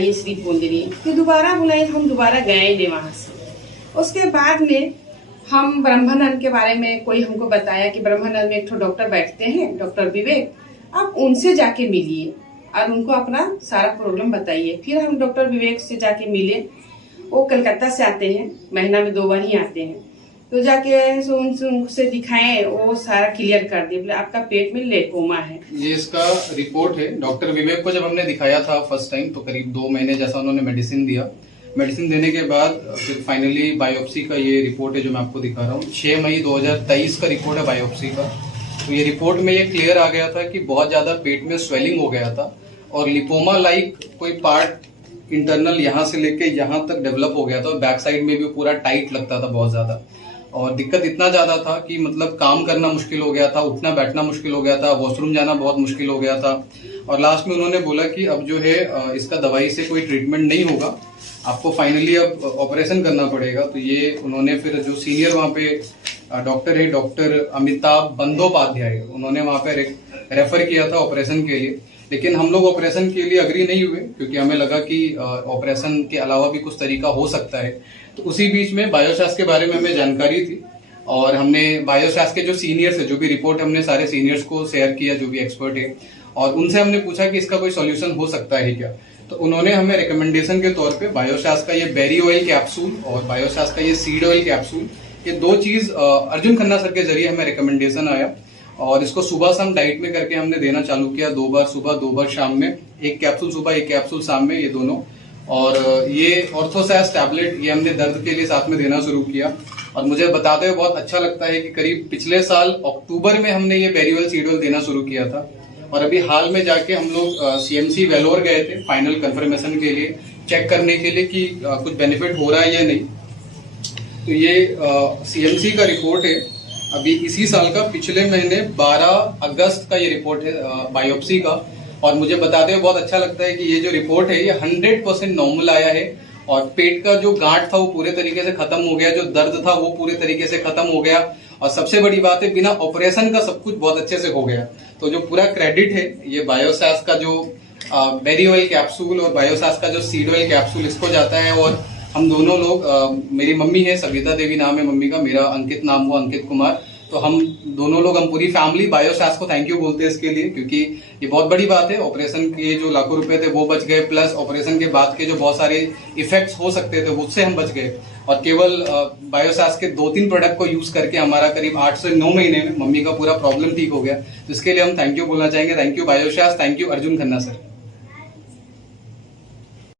ये स्लिप बोल दे रही है। फिर दोबारा बुलाई, हम दोबारा गए नहीं वहां से। उसके बाद में हम ब्रह्मानंद के बारे में कोई हमको बताया कि ब्रह्मानंद में एक तो डॉक्टर बैठते हैं, डॉक्टर विवेक, आप उनसे जाके मिलिए और उनको अपना सारा प्रॉब्लम बताइए। फिर हम डॉक्टर विवेक से जाके मिले। वो कलकत्ता से आते हैं, महीना में 2 बार ही आते हैं। तो जाके उनसे दिखाएं, वो सारा क्लियर कर दिए, बोले आपका पेट में लिपोमा है। ये इसका रिपोर्ट है। डॉक्टर विवेक को जब हमने दिखाया था फर्स्ट टाइम, तो करीब 2 महीने जैसा उन्होंने मेडिसिन दिया। मेडिसिन देने के बाद फिर फाइनली बायोप्सी का ये रिपोर्ट है जो मैं आपको दिखा रहा हूँ। 6 मई 2023 का रिपोर्ट है बायोप्सी का। तो ये रिपोर्ट में ये क्लियर आ गया था कि बहुत ज्यादा पेट में स्वेलिंग हो गया था और लिपोमा लाइक कोई पार्ट इंटरनल यहाँ से लेके यहाँ तक डेवलप हो गया था। बैक साइड में भी पूरा टाइट लगता था बहुत ज्यादा, और दिक्कत इतना ज्यादा था कि मतलब काम करना मुश्किल हो गया था, उठना बैठना मुश्किल हो गया था, वॉशरूम जाना बहुत मुश्किल हो गया था। और लास्ट में उन्होंने बोला कि अब जो है इसका दवाई से कोई ट्रीटमेंट नहीं होगा, आपको फाइनली अब ऑपरेशन करना पड़ेगा। तो ये उन्होंने फिर जो सीनियर वहाँ पे डॉक्टर है, डॉक्टर अमिताभ बंदोपाध्याय, उन्होंने वहाँ पे रेफर किया था ऑपरेशन के लिए। लेकिन हम लोग ऑपरेशन के लिए अग्री नहीं हुए क्योंकि हमें लगा कि ऑपरेशन के अलावा भी कुछ तरीका हो सकता है। तो उसी बीच में बायोशास्त्र के बारे में हमें जानकारी थी और हमने बायोशास्त्र के जो सीनियर्स है, जो भी रिपोर्ट हमने सारे सीनियर्स को शेयर किया, जो भी एक्सपर्ट है, और उनसे हमने पूछा कि इसका कोई सॉल्यूशन हो सकता है क्या। तो उन्होंने हमें रिकमेंडेशन के तौर पे बायोशास्त्र का ये बेरी ऑयल कैप्सूल और बायोशास्त्र का ये सीड ऑयल कैप्सूल, ये 2 चीज अर्जुन खन्ना सर के जरिए हमें रिकमेंडेशन आया और इसको सुबह शाम डाइट में करके हमने देना चालू किया। 2 बार सुबह 2 बार शाम में, 1 कैप्सूल सुबह 1 कैप्सूल शाम में, ये दोनों। और ये ऑर्थोसैस टैबलेट ये हमने दर्द के लिए साथ में देना शुरू किया। और मुझे बताते हुए बहुत अच्छा लगता है कि करीब पिछले साल अक्टूबर में हमने ये बेरी ऑयल सीड ऑयल देना शुरू किया था और अभी हाल में जाके हम लोग CMC वेलोर गए थे फाइनल कंफर्मेशन के लिए, चेक करने के लिए कि कुछ बेनिफिट हो रहा है या नहीं। तो ये CMC का रिपोर्ट है अभी इसी साल का, पिछले महीने 12 अगस्त का ये रिपोर्ट है बायोप्सी का। और मुझे बताते हुए बहुत अच्छा लगता है कि ये जो रिपोर्ट है ये 100% नॉर्मल आया है और पेट का जो गांठ था वो पूरे तरीके से खत्म हो गया, जो दर्द था वो पूरे तरीके से खत्म हो गया और सबसे बड़ी बात है बिना ऑपरेशन का सब कुछ बहुत अच्छे से हो गया। तो जो पूरा क्रेडिट है ये बायोसास का जो बेरी ऑयल कैप्सूल और बायोसास का जो सीड ऑयल कैप्सूल, इसको जाता है। और हम दोनों लोग, मेरी मम्मी है सविता देवी नाम है मम्मी का, मेरा अंकित नाम हुआ अंकित कुमार, तो हम दोनों लोग, हम पूरी फैमिली बायोसास को थैंक यू बोलते हैं इसके लिए, क्योंकि ये बहुत बड़ी बात है। ऑपरेशन के जो लाखों रुपए थे वो बच गए, प्लस ऑपरेशन के बाद के जो बहुत सारे इफेक्ट्स हो सकते थे उससे हम बच गए। और केवल बायोसास के 2-3 प्रोडक्ट को यूज करके हमारा करीब 8 से 9 महीने में मम्मी का पूरा प्रॉब्लम ठीक हो गया। तो इसके लिए हम थैंक यू बोलना चाहेंगे। थैंक यू बायोसास, thank you Arjun Khanna sir.